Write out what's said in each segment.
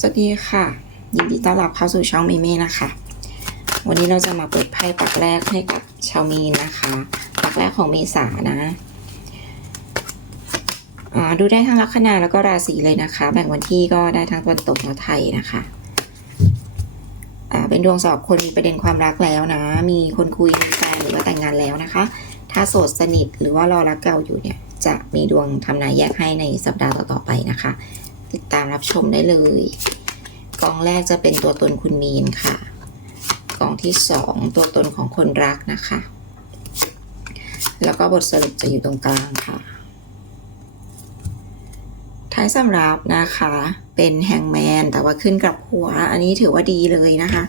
สวัสดีค่ะ ยินดีต้อนรับเข้าสู่ช่องเมเม่นะคะ วันนี้เราจะมาเปิดไพ่ปักแรกให้กับชาวมีนนะคะ ปักแรกของเมษานะดูได้ทั้งลัคนาแล้วก็ราศีเลยนะคะ แบ่งวันที่ก็ได้ทั้งตะวันตกและไทยนะคะเป็นดวงสำหรับคนมีประเด็นความรักแล้วนะ มีคนคุยมีแฟนหรือว่าแต่งงานแล้วนะคะ ถ้าโสดสนิทหรือว่ารอรักเก่าอยู่เนี่ย จะมีดวงทำนายแยกให้ในสัปดาห์ต่อๆไปนะคะ ติดตามรับชมได้เลย กองแรกจะเป็นตัวตนคุณมีนค่ะ กองที่สองตัวตนของคนรักนะคะ แล้วก็บทสรุปจะอยู่ตรงกลางค่ะ ท้ายสำรับนะคะ เป็นแฮงแมนแต่ว่าขึ้นกับหัว อันนี้ถือว่าดีเลยนะคะ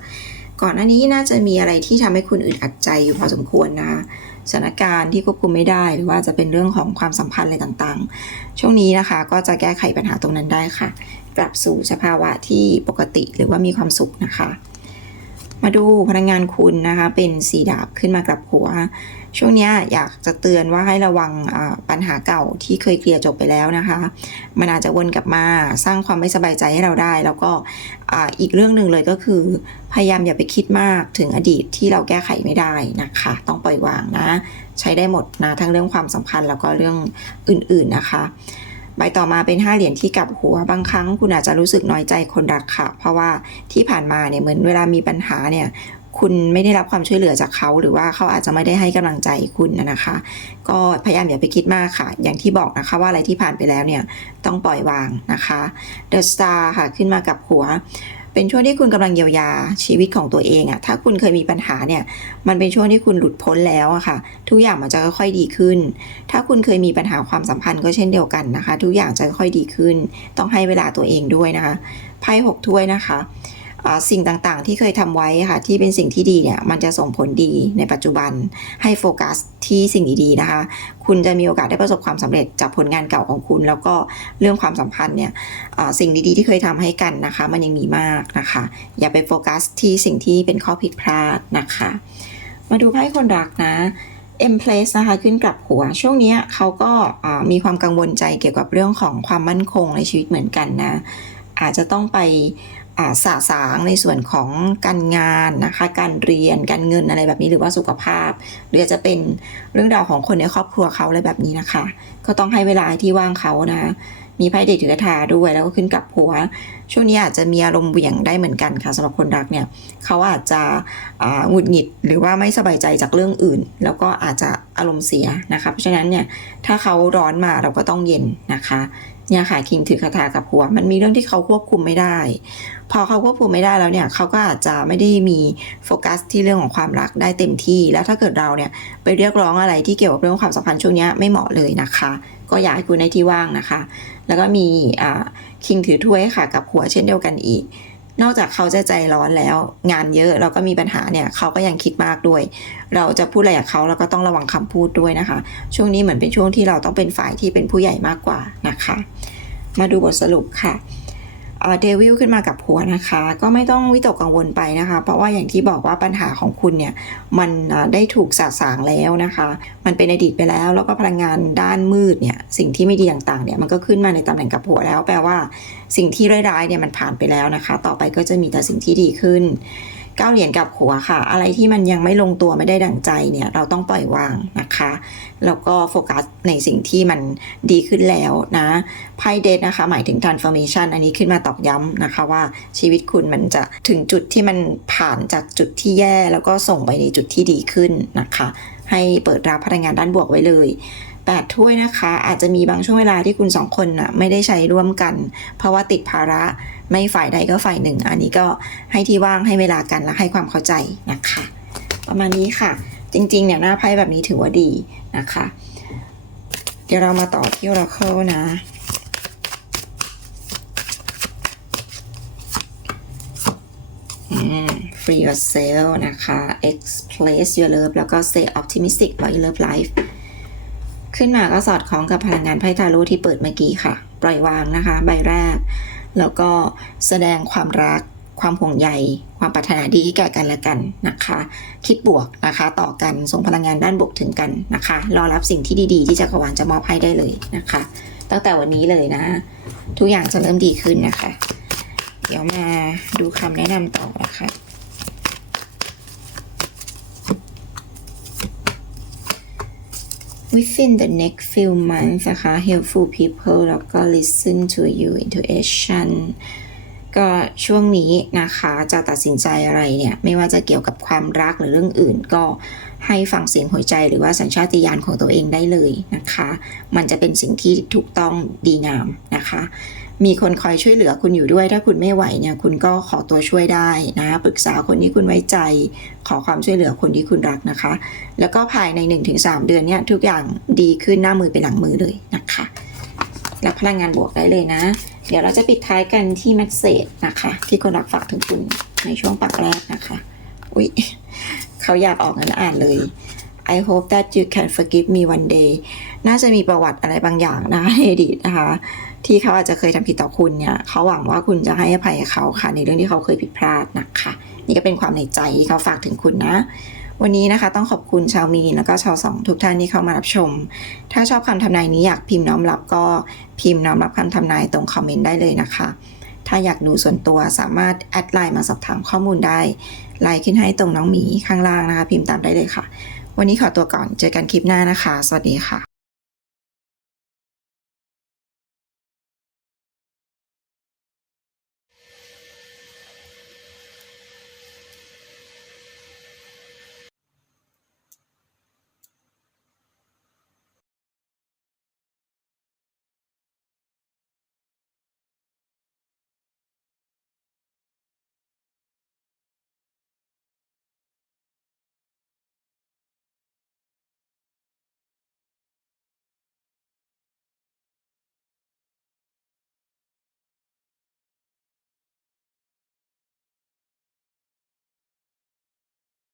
ก่อนหน้านี้น่าจะมีอะไรที่ทำให้คุณอึดอัดใจอยู่พอสมควรนะสถานการณ์ที่ควบคุมไม่ได้ หรือว่าจะเป็นเรื่องของความสัมพันธ์อะไรต่างๆ ช่วงนี้นะคะก็จะแก้ไขปัญหาตรงนั้นได้ค่ะ กลับสู่สภาวะที่ปกติหรือว่ามีความสุขนะคะ มาดูพลังงานคุณนะคะ เป็นสีดาบขึ้นมากลับหัว ช่วงนี้อยากจะเตือนว่าให้ระวังปัญหาเก่าที่เคยเคลียร์จบไปแล้วนะคะ มันอาจจะวนกลับมาสร้างความไม่สบายใจให้เราได้ แล้วก็อีกเรื่องหนึ่งเลยก็คือ พยายามอย่าไปคิดมากถึงอดีตที่เราแก้ไขไม่ได้นะคะ ต้องปล่อยวางนะ ใช้ได้หมดนะทั้งเรื่องความสัมพันธ์แล้วก็เรื่องอื่นๆนะคะใบต่อมาเป็นห้าเหรียญที่กลับหัวบางครั้งคุณอาจจะรู้สึกน้อยใจคนรักค่ะ เพราะว่าที่ผ่านมาเนี่ยเหมือนเวลามีปัญหาเนี่ย คุณไม่ได้รับความช่วยเหลือจากเขา หรือว่าเขาอาจจะไม่ได้ให้กำลังใจคุณนะคะ ก็พยายามอย่าไปคิดมากค่ะ อย่างที่บอกนะคะว่าอะไรที่ผ่านไปแล้วเนี่ยต้องปล่อยวางนะคะ The Star ค่ะขึ้นมากับหัวเป็นช่วงที่คุณกำลังเยียวยาชีวิตของตัวเองอะถ้าคุณเคยมีปัญหาเนี่ย มันเป็นช่วงที่คุณหลุดพ้นแล้วอะค่ะ ทุกอย่างมันจะค่อยๆดีขึ้น ถ้าคุณเคยมีปัญหาความสัมพันธ์ก็เช่นเดียวกันนะคะ ทุกอย่างจะค่อยดีขึ้น ต้องให้เวลาตัวเองด้วยนะคะ ไพ่หกถ้วยนะคะ สิ่งต่างๆ ที่เคยทำไว้ค่ะที่เป็นสิ่งที่ดีเนี่ยมันจะส่งผลดีในปัจจุบันให้โฟกัสที่สิ่งดีๆนะคะ คุณจะมีโอกาสได้ประสบความสำเร็จจากผลงานเก่าของคุณ แล้วก็เรื่องความสัมพันธ์เนี่ยสิ่งดีๆที่เคยทำให้กันนะคะ มันยังมีมากนะคะ อย่าไปโฟกัสที่สิ่งที่เป็นข้อผิดพลาดนะคะ มาดูไพ่คนรักนะ M place นะคะขึ้นกลับหัว ช่วงนี้เขาก็มีความกังวลใจเกี่ยวกับเรื่องของความมั่นคงในชีวิตเหมือนกันนะ อาจจะต้องไป สะสางในส่วนของการงานนะคะ การเรียนการเงินอะไรแบบนี้หรือว่าสุขภาพ หรือจะเป็นเรื่องราวของคนในครอบครัวเขาอะไรแบบนี้นะคะ ก็ต้องให้เวลาที่ว่างเขานะมีไพ่เด็กถือทาด้วยแล้วก็ขึ้นกับหัว ช่วงนี้อาจจะมีอารมณ์เหวี่ยงได้เหมือนกันค่ะสำหรับคนรักเนี่ยเขาอาจจะหงุดหงิดหรือว่าไม่สบายใจจากเรื่องอื่น แล้วก็อาจจะอารมณ์เสียนะคะเพราะฉะนั้นเนี่ยถ้าเขาร้อนมาเราก็ต้องเย็นนะคะ เนี่ยค่ะคิงถือคาถากับหัว มันมีเรื่องที่เขาควบคุมไม่ได้ พอเขาควบคุมไม่ได้แล้วเนี่ยเขาก็อาจจะไม่ได้มีโฟกัสที่เรื่องของความรักได้เต็มที่ แล้วถ้าเกิดเราเนี่ยไปเรียกร้องอะไรที่เกี่ยวกับเรื่องความสัมพันธ์ช่วงนี้ไม่เหมาะเลยนะคะ ก็อยากให้คุณในที่ว่างนะคะ แล้วก็มีอ่าคิงถือถ้วยค่ะกับหัวเช่นเดียวกันอีก นอกจากเขาจะใจร้อนแล้ว งานเยอะเราก็มีปัญหาเนี่ยเขาก็ยังคิดมากด้วย เราจะพูดอะไรกับเขาเราก็ต้องระวังคำพูดด้วยนะคะ ช่วงนี้เหมือนเป็นช่วงที่เราต้องเป็นฝ่ายที่เป็นผู้ใหญ่มากกว่านะคะ มาดูบทสรุปค่ะ เดวิลขึ้นมากับหัวนะคะ ก็ไม่ต้องวิตกกังวลไปนะคะ เพราะว่าอย่างที่บอกว่าปัญหาของคุณเนี่ยมันได้ถูกสะสางแล้วนะคะ มันเป็นอดีตไปแล้ว แล้วก็พลังงานด้านมืดเนี่ยสิ่งที่ไม่ดีต่างๆเนี่ยมันก็ขึ้นมาในตำแหน่งกับหัวแล้ว แปลว่าสิ่งที่ร้ายๆเนี่ยมันผ่านไปแล้วนะคะ ต่อไปก็จะมีแต่สิ่งที่ดีขึ้น ก้าเหรียญกับหัวค่ะ อะไรที่มันยังไม่ลงตัวไม่ได้ดั่งใจเนี่ยเราต้องปล่อยวางนะคะ แล้วก็โฟกัสในสิ่งที่มันดีขึ้นแล้วนะไพ่เดทนะคะ หมายถึง transformation อันนี้ขึ้นมาตอกย้ำนะคะว่าชีวิตคุณมันจะถึงจุดที่มันผ่านจากจุดที่แย่แล้วก็ส่งไปในจุดที่ดีขึ้นนะคะ ให้เปิดรับพลังงานด้านบวกไว้เลย แปดถ้วยนะคะ อาจจะมีบางช่วงเวลาที่คุณสองคนน่ะไม่ได้ใช้ร่วมกัน เพราะว่าติดภาระไม่ฝ่ายใดก็ฝ่ายหนึ่ง อันนี้ก็ให้ที่ว่างให้เวลากันและให้ความเข้าใจนะคะ ประมาณนี้ค่ะ จริงๆเนี่ยหน้าไพ่แบบนี้ถือว่าดีนะคะ เดี๋ยวเรามาต่อที่ Oracle นะอืม free yourself นะคะ express your love แล้วก็ stay optimistic about your love life ขึ้นมาก็สอดคล้องกับพลังงานไพ่ทาโร่ที่เปิดเมื่อกี้ค่ะ ปล่อยวางนะคะ ใบแรก แล้วก็แสดงความรัก ความห่วงใย ความปรารถนาดีให้แก่กันและกันนะคะ คิดบวกนะคะ ต่อกันส่งพลังงานด้านบวกถึงกันนะคะ รอรับสิ่งที่ดีๆ ที่จักรวาลจะมอบให้ได้เลยนะคะ ตั้งแต่วันนี้เลยนะ ทุกอย่างจะเริ่มดีขึ้นนะคะ เดี๋ยวมาดูคำแนะนำต่อนะคะ within the next few months นะคะ helpful people แล้วก็ listen to you intuition ก็ช่วงนี้นะคะจะตัดสินใจอะไรเนี่ย ไม่ว่าจะเกี่ยวกับความรักหรือเรื่องอื่น ก็ให้ฟังเสียงหัวใจหรือว่าสัญชาตญาณของตัวเองได้เลยนะคะ มันจะเป็นสิ่งที่ถูกต้องดีงามนะคะ มีคนคอยช่วยเหลือคุณอยู่ด้วย ถ้าคุณไม่ไหวเนี่ยคุณก็ขอตัวช่วยได้นะปรึกษาคนที่คุณไว้ใจ ขอความช่วยเหลือคนที่คุณรักนะคะ แล้วก็ภายใน 1-3 เดือนเนี่ยทุกอย่างดีขึ้นหน้ามือเป็นหลังมือเลยนะคะรับพลังงานบวกได้เลยนะ เดี๋ยวเราจะปิดท้ายกันที่แมสเซจนะคะ ที่คนรักฝากถึงคุณในช่วงปักแรกนะคะ อุ๊ย เขาอยากออกเงินอ่านเลย I hope that you can forgive me one day น่าจะมีประวัติอะไรบางอย่างนะคะในอดีตนะคะ ที่เขาอาจจะเคยทำผิดต่อคุณเนี่ยเขาหวังว่าคุณจะให้อภัยเขาค่ะ ในเรื่องที่เขาเคยผิดพลาดนะคะ นี่ก็เป็นความในใจที่เขาฝากถึงคุณนะ วันนี้นะคะต้องขอบคุณชาวมีนแล้วก็ชาวสองทุกท่านที่เข้ามารับชม ถ้าชอบคำทำนายนี้อยากพิมพ์น้อมรับก็พิมพ์น้อมรับคำทำนายตรงคอมเมนต์ได้เลยนะคะถ้าอยากดูส่วนตัวสามารถแอดไลน์มาสอบถามข้อมูลได้ ไลน์ขึ้นให้ตรงน้องหมีข้างล่างนะคะ พิมพ์ตามได้เลยค่ะ วันนี้ขอตัวก่อน เจอกันคลิปหน้านะคะ สวัสดีค่ะ